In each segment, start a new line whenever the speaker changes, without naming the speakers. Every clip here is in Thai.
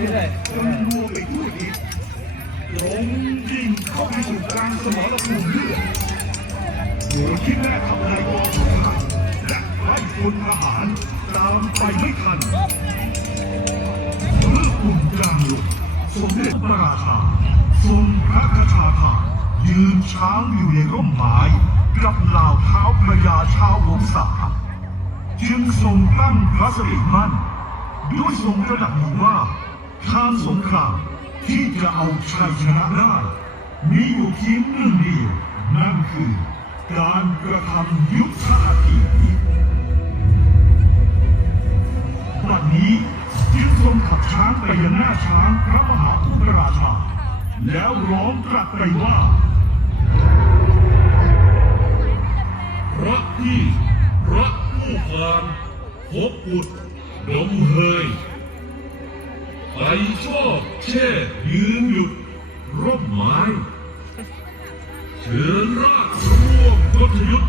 จนรวมไปทั่วทิศหลงยิงเข้าไปสู่กลางสมรภูมิเลือดหน่วที่แม่ทำลายกองทัพและไล่พลทหารตามไปไม่ทันเมื่อกลุ่มกลางหลวงสมเด็จพระราชาทรงพระคชาทายืนช้างอยู่ในร่มไม้กับเหล่าเท้าพระยาชาววงศาจึงทรงตั้งพระสิริมั่น ด้วยทรงระดับนี้ว่า ทางสงครามที่จะเอาชัยชนะได้มีอยู่เพียงหนึ่งเดียว นั่นคือการกระทำยุทธหัตถีบัดนี้จึงทรงขับช้างไปยังหน้าช้างพระมหาอุปราชา แล้วร้องตรัสไปว่า
พระที่พระผู้พานพบบุตรดงเฮย ไปชอบแช่ยืนหยุดร่มไม้เชิญราชร่วมกทยุทธ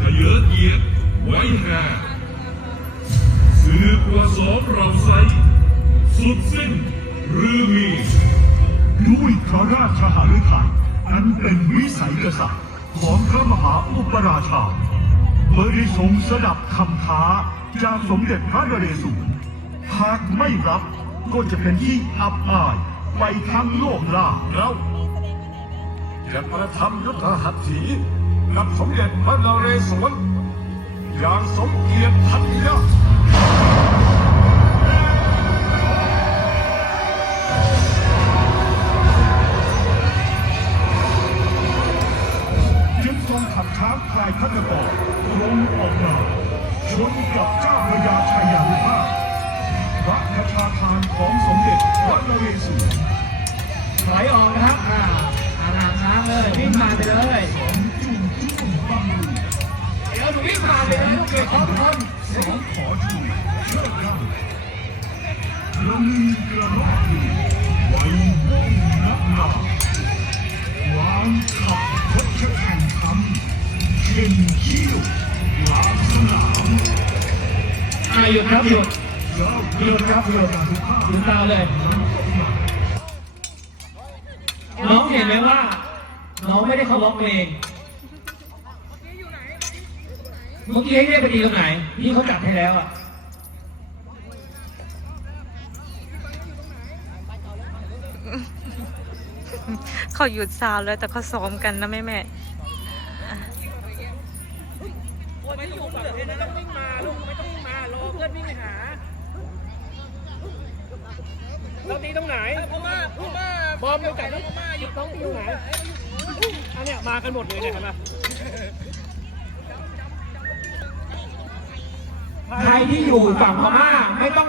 ทะเยอเกียรติไว้แห่สืบกว่าสองเราไซสุดสิ้นรือมี
ด้วยพระราชหฤทัยอันเป็นวิสัยกษัตริย์ของพระมหาอุปราชาเมื่อได้ทรงสดับคำท้าจากสมเด็จพระนเรศวรหากไม่รับ ก็จะเป็นที่อับอายไปทั้งโลกล่าเรา
จะประทำยุทธหัตถีกับสมเด็จพระนเรศวรอย่างสมเกียรติทัตยะ
จึงทรงขับช้างพลายพัฒกรลงออกมาชนกับเจ้าพระยาชัยยานุภาพ ราทานของสมเด็จพระนเรศวร
ๆถอยออกนะครับอ่าอาณาช้างเลยวิ่งผ่าไปเลยเดี๋ยวหนูวิ่งผ่านไปเลยลูกเกิดของคน
สองขอชูเชิดเกล้าระมือกระรอกไว้ว่องนักหนาวางขับพชแข่งคำเข็นเขี้ยวกลางสนาม
อ่าหยุดครับหยุด ยุดครับหยุด
ยานุภาพ
หยุดตาเลย น้องเห็นไหมว่า น้องไม่ได้เคารพเพลงเมื่อกี้ให้เรียกไปดีตรงไหนพี่เขาจัดให้แล้วอะ
เขาหยุดซาวแล้วแต่เขาซ้อมกันนะแม่แม่
ไม่ต้องเสือกเลยนะต้องวิ่งมาลูกไม่ต้องวิ่งมารอเพื่อนวิ่งไปหา เราตีตรงไหนพ่าพ่าบอมอยู่กับพ่อมาหยุดต้องตีตรงไหนอันเนี้ยมากันหมดเลยเนี่ยเห็นไหม
ใครที่อยู่ฝั่งพม่าไม่ต้อง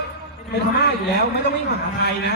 เป็นพม่าอยู่แล้ว ไม่ต้องวิ่งมาหาไทยนะ